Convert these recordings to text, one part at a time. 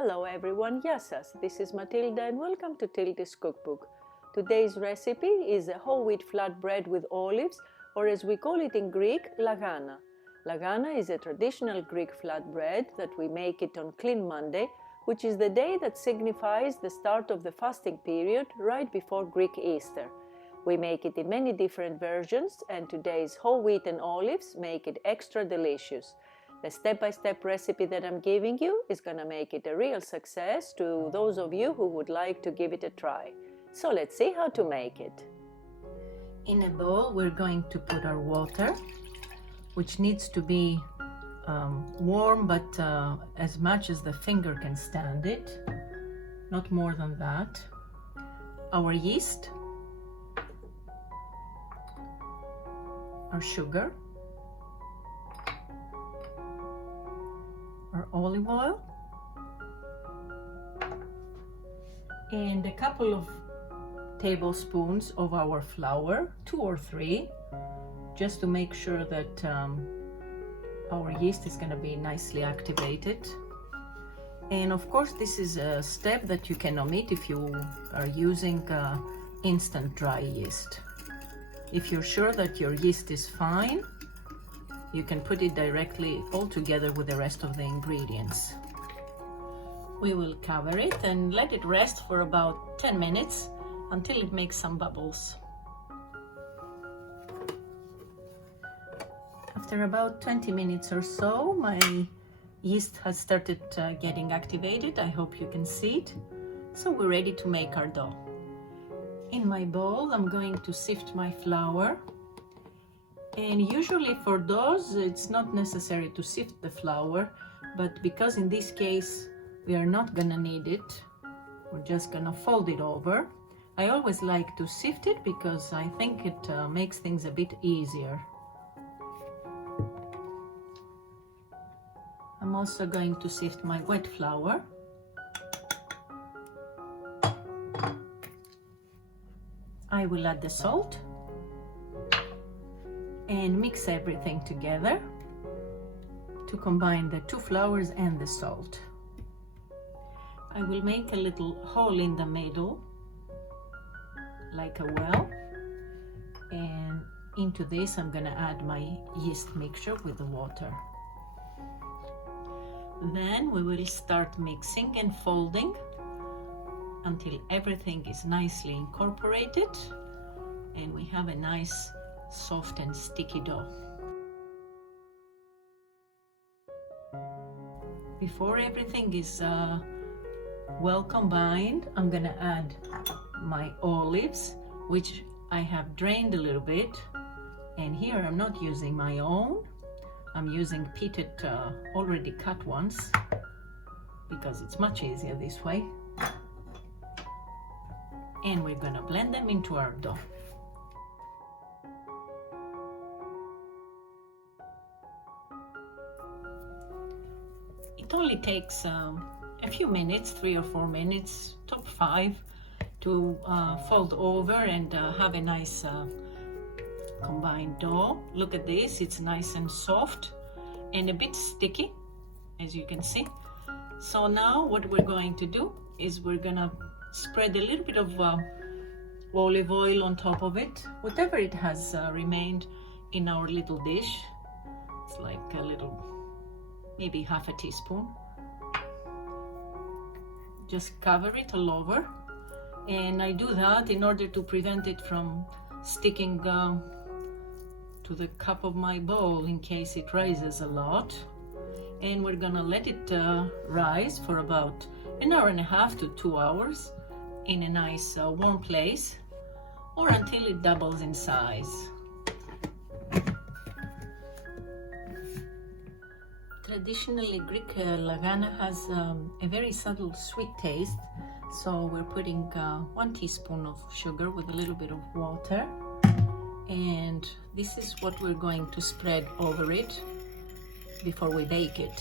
Hello everyone, Γεια σας. This is Matilda and welcome to Tilda's Cookbook. Today's recipe is a whole wheat flatbread with olives, or as we call it in Greek, LAGANA. LAGANA is a traditional Greek flatbread that we make it on Clean Monday, which is the day that signifies the start of the fasting period right before Greek Easter. We make it in many different versions, and today's whole wheat and olives make it extra delicious. The step-by-step recipe that I'm giving you is gonna make it a real success to those of you who would like to give it a try. So let's see how to make it. In a bowl we're going to put our water, which needs to be warm, but as much as the finger can stand it, not more than that. Our yeast, our sugar, our olive oil, and a couple of tablespoons of our flour, 2 or 3, just to make sure that our yeast is going to be nicely activated. And of course this is a step that you can omit if you are using instant dry yeast. If you're sure that your yeast is fine, you can put it directly all together with the rest of the ingredients. We will cover it and let it rest for about 10 minutes until it makes some bubbles. After about 20 minutes or so, my yeast has started getting activated. I hope you can see it. So we're ready to make our dough. In my bowl, I'm going to sift my flour. And usually for doughs, it's not necessary to sift the flour, but because in this case, we are not gonna need it, we're just gonna fold it over. I always like to sift it because I think it makes things a bit easier. I'm also going to sift my wet flour. I will add the salt and mix everything together to combine the 2 flours and the salt. I will make a little hole in the middle, like a well, and into this I'm gonna add my yeast mixture with the water. Then we will start mixing and folding until everything is nicely incorporated and we have a nice soft and sticky dough. Before everything is well combined, I'm gonna add my olives, which I have drained a little bit, and here I'm not using my own, I'm using pitted already cut ones because it's much easier this way, and we're gonna blend them into our dough. It only takes a few minutes, 3 or 4 minutes, top 5, to fold over and have a nice combined dough. Look at this, it's nice and soft and a bit sticky, as you can see. So now what we're going to do is we're gonna spread a little bit of olive oil on top of it, whatever it has remained in our little dish. It's like a little, maybe half a teaspoon. Just cover it all over, and I do that in order to prevent it from sticking to the cup of my bowl in case it rises a lot. And we're gonna let it rise for about 1.5 hours to 2 hours in a nice warm place, or until it doubles in size. Traditionally, Greek LAGANA has a very subtle sweet taste, so we're putting 1 teaspoon of sugar with a little bit of water, and this is what we're going to spread over it before we bake it.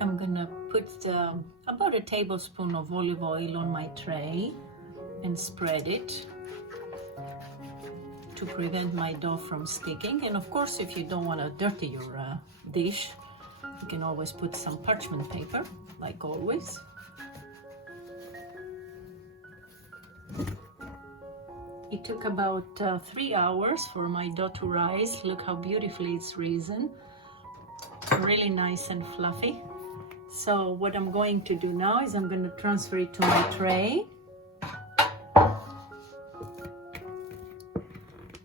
I'm gonna put about a tablespoon of olive oil on my tray and spread it to prevent my dough from sticking. And of course, if you don't want to dirty your dish, You can always put some parchment paper, like always. It took about 3 hours for my dough to rise. Look how beautifully it's risen. Really nice and fluffy. So what I'm going to do now is I'm going to transfer it to my tray.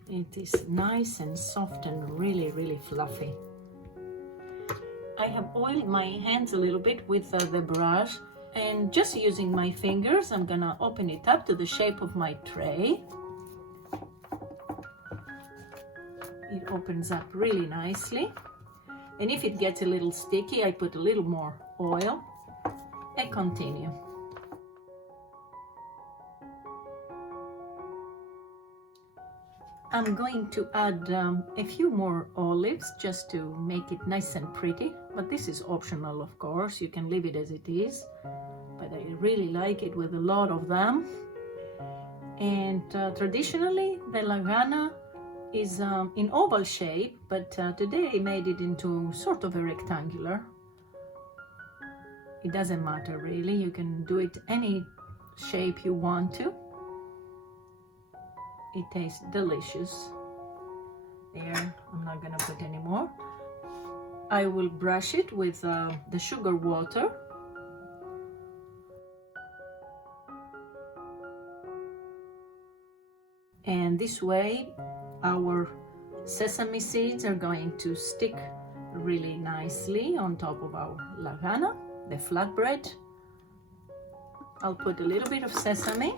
It is nice and soft and really fluffy. I have oiled my hands a little bit with the brush, and just using my fingers I'm gonna open it up to the shape of my tray. It opens up really nicely, and if it gets a little sticky I put a little more oil and continue. I'm going to add a few more olives just to make it nice and pretty, but this is optional, of course. You can leave it as it is, but I really like it with a lot of them. And traditionally the LAGANA is in oval shape, but today I made it into sort of a rectangular. It doesn't matter really, you can do it any shape you want to. It tastes delicious. There, I'm not gonna put any more. I will brush it with the sugar water. And this way our sesame seeds are going to stick really nicely on top of our LAGANA, the flatbread. I'll put a little bit of sesame.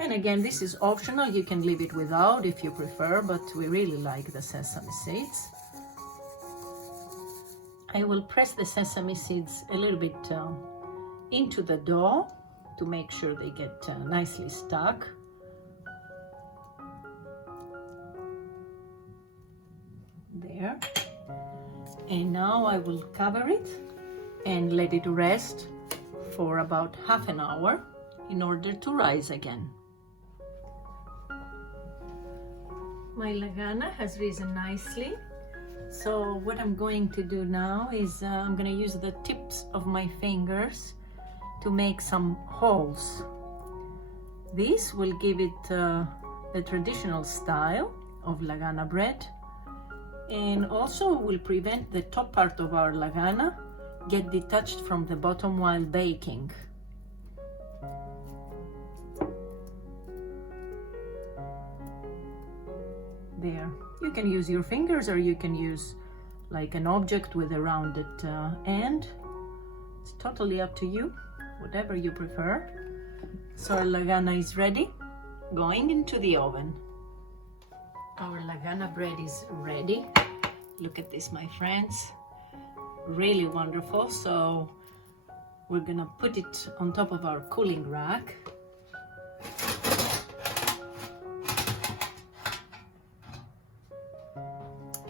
And again, this is optional, you can leave it without if you prefer, but we really like the sesame seeds. I will press the sesame seeds a little bit into the dough to make sure they get nicely stuck. There. And now I will cover it and let it rest for about half an hour in order to rise again. My LAGANA has risen nicely, so what I'm going to do now is I'm going to use the tips of my fingers to make some holes. This will give it the traditional style of LAGANA bread, and also will prevent the top part of our LAGANA get detached from the bottom while baking. There, you can use your fingers or you can use like an object with a rounded end. It's totally up to you, whatever you prefer. So our LAGANA is ready, going into the oven. Our LAGANA bread is ready. Look at this, my friends, really wonderful. So we're gonna put it on top of our cooling rack.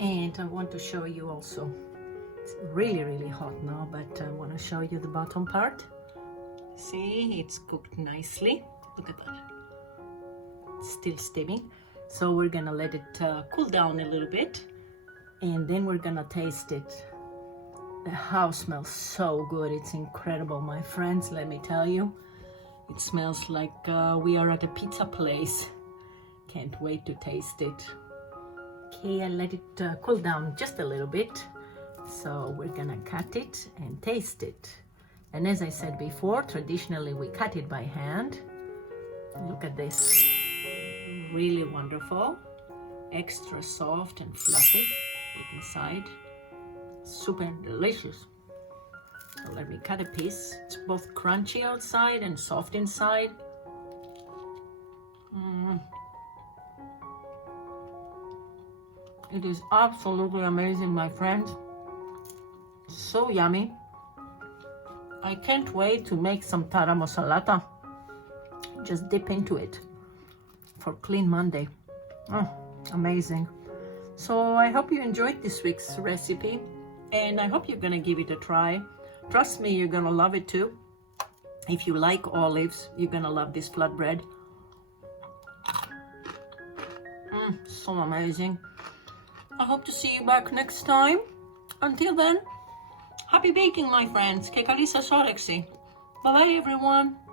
And I want to show you also, it's really hot now, but I want to show you the bottom part. See, it's cooked nicely. Look at that. It's still steaming. So we're gonna let it cool down a little bit, and then we're gonna taste it. The house smells so good. It's incredible, my friends, let me tell you. It smells like we are at a pizza place. Can't wait to taste it. Okay, I let it cool down just a little bit. So we're gonna cut it and taste it. And as I said before, traditionally we cut it by hand. Look at this, really wonderful, extra soft and fluffy. Look inside, super delicious. So let me cut a piece. It's both crunchy outside and soft inside. It is absolutely amazing, my friends. So yummy. I can't wait to make some tara masalata. Just dip into it for Clean Monday. Oh, amazing. So I hope you enjoyed this week's recipe, and I hope you're gonna give it a try. Trust me, you're gonna love it too. If you like olives, you're gonna love this flatbread. So amazing. I hope to see you back next time. Until then, happy baking, my friends. Και καλή σας όρεξη. Bye bye, everyone.